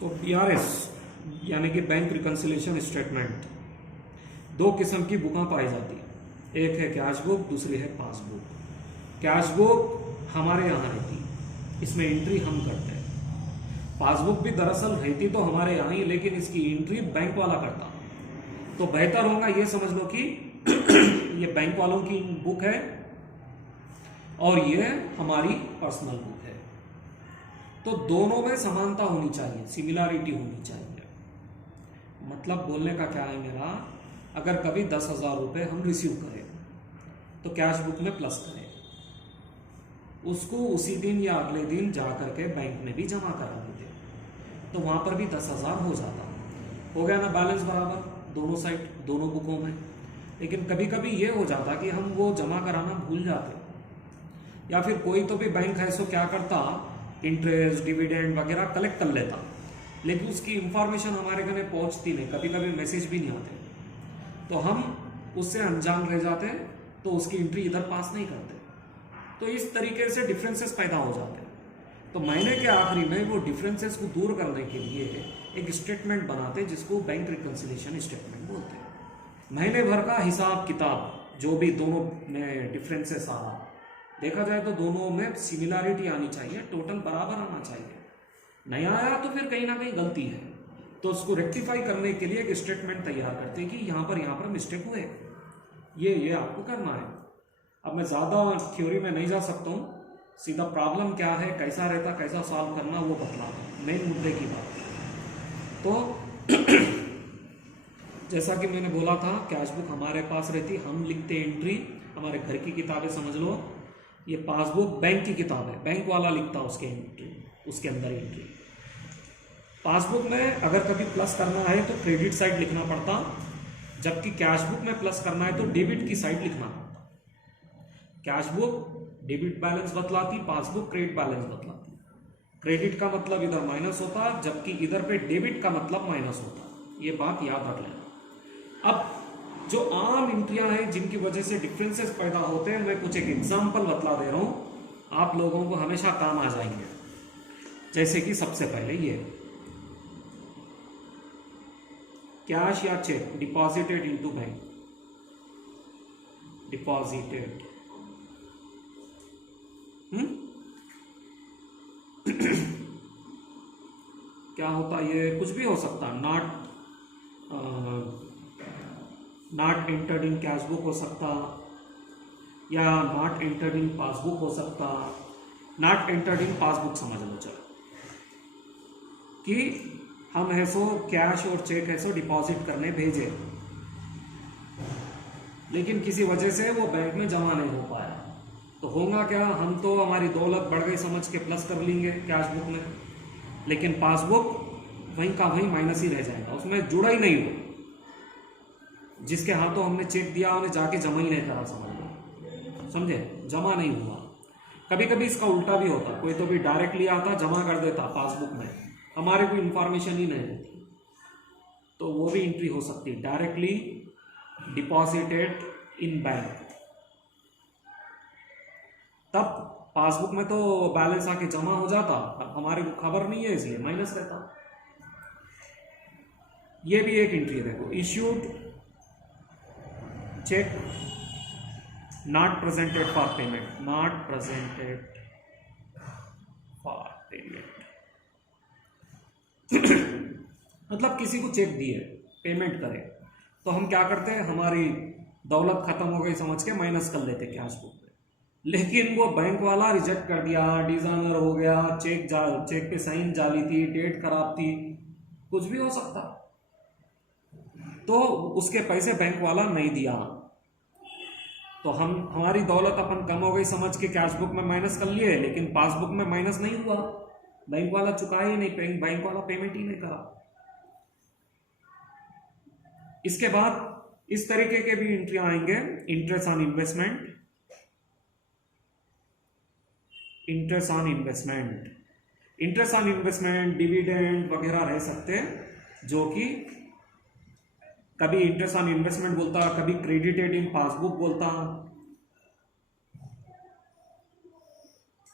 तो BRS यानी कि बैंक रिकन्सिलेशन स्टेटमेंट, दो किस्म की बुकां पाई जाती है। एक है कैश बुक, दूसरी है पासबुक। कैश बुक हमारे यहाँ रहती, इसमें एंट्री हम करते हैं। पासबुक भी दरअसल रहती तो हमारे यहाँ ही, लेकिन इसकी एंट्री बैंक वाला करता। तो बेहतर होगा ये समझ लो कि ये बैंक वालों की बुक है और ये हमारी पर्सनल बुक है। तो दोनों में समानता होनी चाहिए, सिमिलैरिटी होनी चाहिए। मतलब बोलने का क्या है मेरा, अगर कभी 10,000 रुपये हम रिसीव करें तो कैश बुक में प्लस करें, उसको उसी दिन या अगले दिन जा करके बैंक में भी जमा करा देते, तो वहाँ पर भी 10,000 हो जाता। हो गया ना बैलेंस बराबर दोनों साइड, दोनों बुकों में। लेकिन कभी कभी ये हो जाता कि हम वो जमा कराना भूल जाते, या फिर कोई तो भी बैंक है सो क्या करता, इंटरेस्ट डिविडेंड वगैरह कलेक्ट कर लेता, लेकिन उसकी इंफॉर्मेशन हमारे घर पहुंचती नहीं, कभी कभी मैसेज भी नहीं आते, तो हम उससे अनजान रह जाते, तो उसकी एंट्री इधर पास नहीं करते। तो इस तरीके से डिफरेंसेस पैदा हो जाते हैं। तो महीने के आखिरी में वो डिफरेंसेस को दूर करने के लिए एक स्टेटमेंट बनाते हैं जिसको बैंक रिकन्सिलेशन स्टेटमेंट बोलते हैं। महीने भर का हिसाब किताब जो भी दोनों में डिफरेंसेस आ रहा, देखा जाए तो दोनों में सिमिलैरिटी आनी चाहिए, टोटल बराबर आना चाहिए। नहीं आया तो फिर कहीं ना कहीं गलती है, तो उसको रेक्टिफाई करने के लिए एक स्टेटमेंट तैयार करते हैं कि यहाँ पर मिस्टेक हुए, ये आपको करना है। अब मैं ज़्यादा थ्योरी में नहीं जा सकता हूँ, सीधा प्रॉब्लम क्या है, कैसा रहता, कैसा सॉल्व करना, वो बतला मेन मुद्दे की बात। तो जैसा कि मैंने बोला था, कैश बुक हमारे पास रहती, हम लिखते एंट्री, हमारे घर की किताबें समझ लो। ये पासबुक बैंक की किताब है, बैंक वाला लिखता उसके एंट्री, उसके अंदर एंट्री। पासबुक में अगर कभी प्लस करना है तो क्रेडिट साइड लिखना पड़ता, जबकि कैश बुक में प्लस करना है तो डेबिट की साइड लिखना पड़ता। कैश बुक डेबिट बैलेंस बतलाती, पासबुक क्रेडिट बैलेंस बतलाती। क्रेडिट का मतलब इधर माइनस होता, जबकि इधर पे डेबिट का मतलब माइनस होता। ये बात याद रख लेना। अब जो आम एंट्रियां हैं जिनकी वजह से डिफरेंसेस पैदा होते हैं, मैं कुछ एक एग्जांपल बतला दे रहा हूं, आप लोगों को हमेशा काम आ जाएंगे। जैसे कि सबसे पहले ये कैश या check deposited into bank, deposited क्या होता, ये कुछ भी हो सकता, not entered in cash book हो सकता, या नॉट एंटर्ड इन पासबुक हो सकता। नॉट एंटर्ड इन पासबुक समझ लो चलो, कि हम है सो कैश और चेक है सो डिपॉजिट करने भेजे, लेकिन किसी वजह से वो बैंक में जमा नहीं हो पाया, तो होगा क्या, हम तो हमारी दौलत बढ़ गई समझ के प्लस कर लेंगे कैश बुक में, लेकिन पासबुक वहीं का वहीं माइनस ही रह जाएगा, उसमें जुड़ा ही नहीं हो। जिसके हाथों हमने चेक दिया उन्हें जाके जमा ही नहीं करा, समझे, जमा नहीं हुआ। कभी कभी इसका उल्टा भी होता, कोई तो भी डायरेक्टली आता जमा कर देता पासबुक में, हमारे को इंफॉर्मेशन ही नहीं होती, तो वो भी एंट्री हो सकती है, डायरेक्टली डिपॉजिटेड इन बैंक। तब पासबुक में तो बैलेंस आके जमा हो जाता, अब हमारे को खबर नहीं है इसलिए माइनस रहता। ये भी एक एंट्री है, देखो, issued cheque not presented for payment, not presented for payment मतलब किसी को चेक दिए पेमेंट करे, तो हम क्या करते हैं, हमारी दौलत खत्म हो गई समझ के माइनस कर लेते कैश बुक पे, लेकिन वो बैंक वाला रिजेक्ट कर दिया, डिजाइनर हो गया, चेक पे साइन जाली थी, डेट खराब थी, कुछ भी हो सकता, तो उसके पैसे बैंक वाला नहीं दिया, तो हमारी दौलत अपन कम हो गई समझ के कैश बुक में माइनस कर लिए, लेकिन पासबुक में माइनस नहीं हुआ, बैंक वाला चुकाया ही नहीं, बैंक वाला पेमेंट ही नहीं करा। इसके बाद इस तरीके के भी एंट्री आएंगे, interest on investment, interest on investment, interest on investment, dividend वगैरह रह सकते हैं, जो कि कभी इंटरेस्ट ऑन इन्वेस्टमेंट बोलता, कभी क्रेडिटेड इन पासबुक बोलता,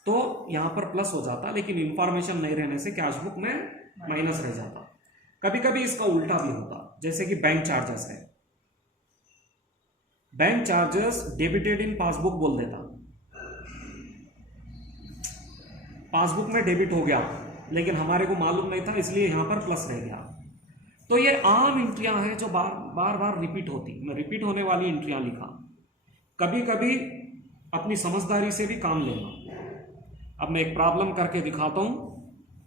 तो यहां पर प्लस हो जाता, लेकिन इंफॉर्मेशन नहीं रहने से कैश बुक में माइनस रह जाता। कभी कभी इसका उल्टा भी होता, जैसे कि बैंक चार्जेस है, bank charges debited in passbook बोल देता, पासबुक में डेबिट हो गया लेकिन हमारे को मालूम नहीं था इसलिए यहां पर प्लस रह गया। तो ये आम एंट्रियां हैं जो बार बार रिपीट होती, मैं रिपीट होने वाली एंट्रियां लिखा। कभी कभी अपनी समझदारी से भी काम लेना। अब मैं एक प्रॉब्लम करके दिखाता हूं,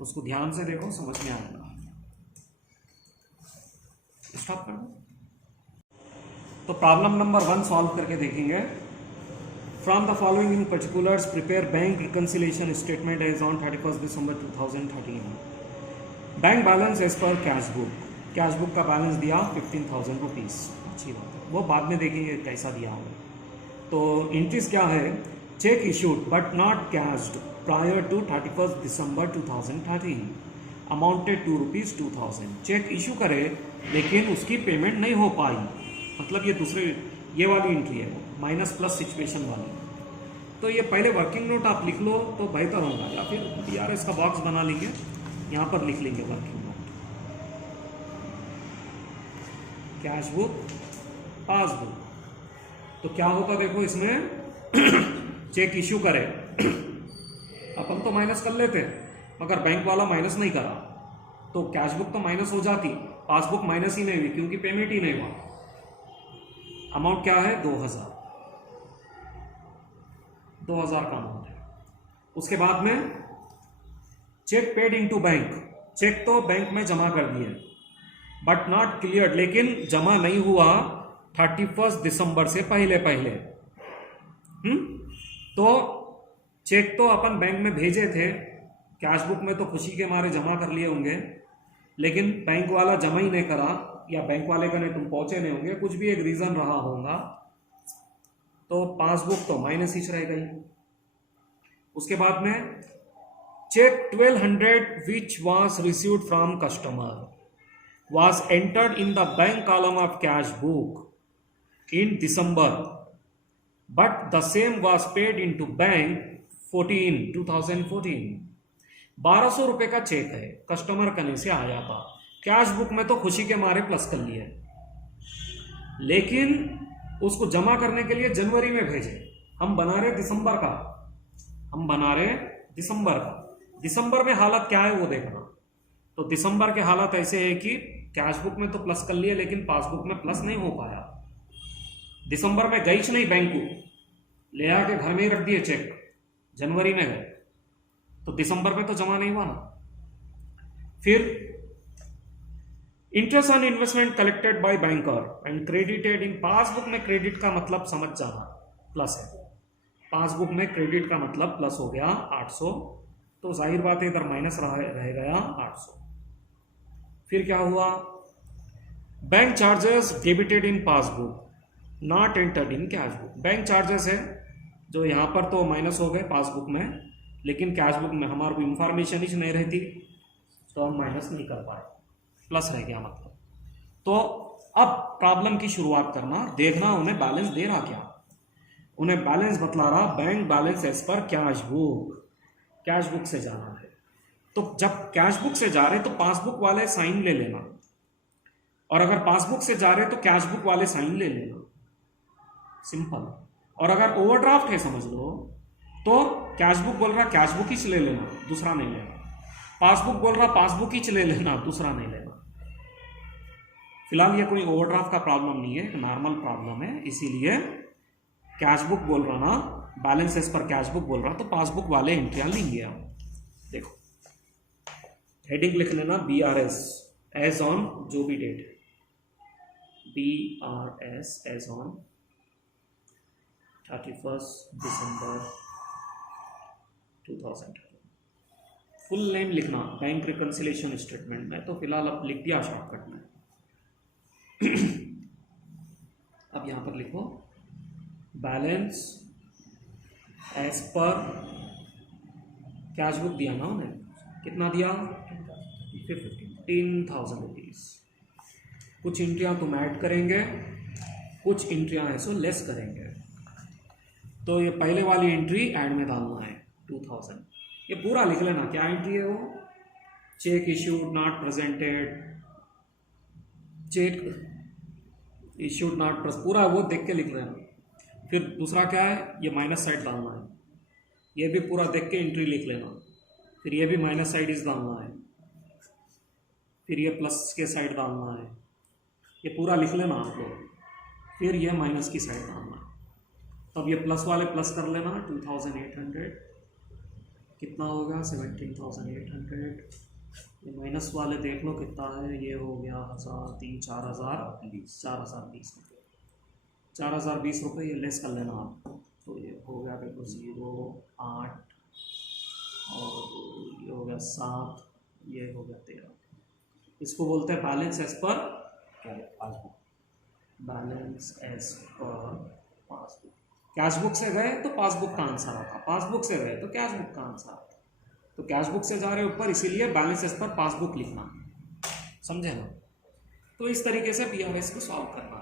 उसको ध्यान से देखो, समझ में आएगा। स्टॉप कर दो। तो प्रॉब्लम नंबर 1 सॉल्व करके देखेंगे। From the following in particulars prepare bank reconciliation statement as on 31 December 2013। Bank balance as per cash book, cash book का बैलेंस दिया 15,000 रुपीज़, अच्छी बात है, वो बाद में देखेंगे कैसा दिया हो। तो एंट्रीज क्या है, cheque issued but not cashed prior to 31 December 2013 amounted to ₹2,000। Cheque issue करे लेकिन उसकी पेमेंट नहीं हो पाई, मतलब ये दूसरे ये वाली एंट्री है, माइनस प्लस सिचुएशन वाली। तो ये पहले वर्किंग नोट आप लिख लो तो बेहतर होगा, या फिर BRS का बॉक्स बना लेंगे, यहाँ पर लिख लेंगे working note. Cash book, passbook, तो क्या होता देखो इसमें चेक इश्यू करे अपन तो माइनस कर लेते मगर बैंक वाला माइनस नहीं करा, तो कैश बुक तो माइनस हो जाती, पासबुक माइनस ही नहीं हुई क्योंकि पेमेंट ही नहीं हुआ। अमाउंट क्या है, 2,000 का अमाउंट है। उसके बाद में cheque paid into bank, cheque तो बैंक में जमा कर दिए बट नॉट क्लियर्ड, लेकिन जमा नहीं हुआ 31 दिसंबर से पहले पहले। तो चेक तो अपन बैंक में भेजे थे, कैश बुक में तो खुशी के मारे जमा कर लिए होंगे, लेकिन बैंक वाला जमा ही नहीं करा, या बैंक वाले का नहीं तुम पहुंचे नहीं होंगे, कुछ भी एक रीजन रहा होगा, तो पासबुक तो माइनस ही रह गई। उसके बाद में cheque 1200 which was received from customer was entered in the bank column of cash book in December, but the same was paid into bank 2014। 1200 रुपए का चेक है, कस्टमर कने से आया था, कैश बुक में तो खुशी के मारे प्लस कर लिए, लेकिन उसको जमा करने के लिए जनवरी में भेजे, हम बना रहे दिसंबर का, दिसंबर में हालत क्या है वो देखना। तो दिसंबर के हालत ऐसे है कि कैश बुक में तो प्लस कर लिए लेकिन पासबुक में प्लस नहीं हो पाया। दिसंबर में गई नहीं बैंक को, ले आके घर में ही रख दिए चेक, जनवरी में गए तो दिसंबर में तो जमा नहीं हुआ ना। फिर interest on investment collected by banker and credited in, passbook में क्रेडिट का मतलब समझ जाना, प्लस है, पासबुक में क्रेडिट का मतलब प्लस हो गया 800, तो जाहिर बात है इधर माइनस रह गया 800। फिर क्या हुआ, bank charges debited in passbook not entered in cash book, bank charges है जो यहाँ पर तो माइनस हो गए पासबुक में, लेकिन कैश बुक में हमारे को इंफॉर्मेशन ही नहीं रहती तो हम माइनस नहीं कर पाए, प्लस रह गया मतलब। तो अब प्रॉब्लम की शुरुआत करना, देखना उन्हें बैलेंस दे रहा क्या, उन्हें बैलेंस बतला रहा bank balance as per cash book, cash book से जाना है। तो जब कैश बुक से जा रहे तो पासबुक वाले साइन ले लेना, और अगर पासबुक से जा रहे तो कैश बुक वाले साइन ले लेना, सिंपल। और अगर ओवरड्राफ्ट है समझ लो तो कैश बुक बोल रहा कैश बुक ही ले लेना, दूसरा नहीं लेना, पासबुक बोल रहा पासबुक ही ले लेना, दूसरा नहीं लेना। फिलहाल ये कोई ओवरड्राफ्ट का प्रॉब्लम नहीं है, नॉर्मल प्रॉब्लम है, इसीलिए कैश बुक बोल रहा ना, balance as per cash book बोल रहा तो पासबुक वाले एंट्रियां लेंगे हम। देखो हेडिंग लिख लेना BRS एज ऑन, जो भी डेट है, BRS as on 31 December 2013। Full name लिखना बैंक रिकंसिलिएशन स्टेटमेंट में, तो फिलहाल अब लिख दिया शॉर्टकट में। अब यहां पर लिखो balance as per cash book दिया ना उन्हें, कितना दिया 15,000 रुपीज। कुछ एंट्रियां तुम ऐड करेंगे, कुछ एंट्रियां है सो लेस करेंगे। तो ये पहले वाली एंट्री ऐड में डालना है 2000, ये पूरा लिख लेना क्या एंट्री है वो, check issued not presented, check issued not, पूरा वो देख के लिख लेना। फिर दूसरा क्या है, ये माइनस साइड डालना है, ये भी पूरा देख के एंट्री लिख लेना। फिर ये भी माइनस साइड इस डालना है, फिर ये प्लस के साइड डालना है, ये पूरा लिख लेना आप लोग। फिर ये माइनस की साइड डालना है, तब ये प्लस वाले प्लस कर लेना। 2800 कितना होगा, 17,800। ये माइनस वाले देख लो कितना है, ये हो गया 1000, 4020, 4020 रुपये। ये लेस कर लेना आप, तो ये हो गया देखो 0, 8 और ये हो गया 7, ये हो गया 13। इसको बोलते हैं balance as per passbook, balance as per passbook. Cash book से गए तो पासबुक का आंसर आता, पासबुक से गए तो कैश बुक का आंसर आता। तो कैश बुक से जा रहे ऊपर, इसीलिए बैलेंस एज पर पासबुक लिखना, समझे ना। तो इस तरीके से PRS को सॉल्व करना।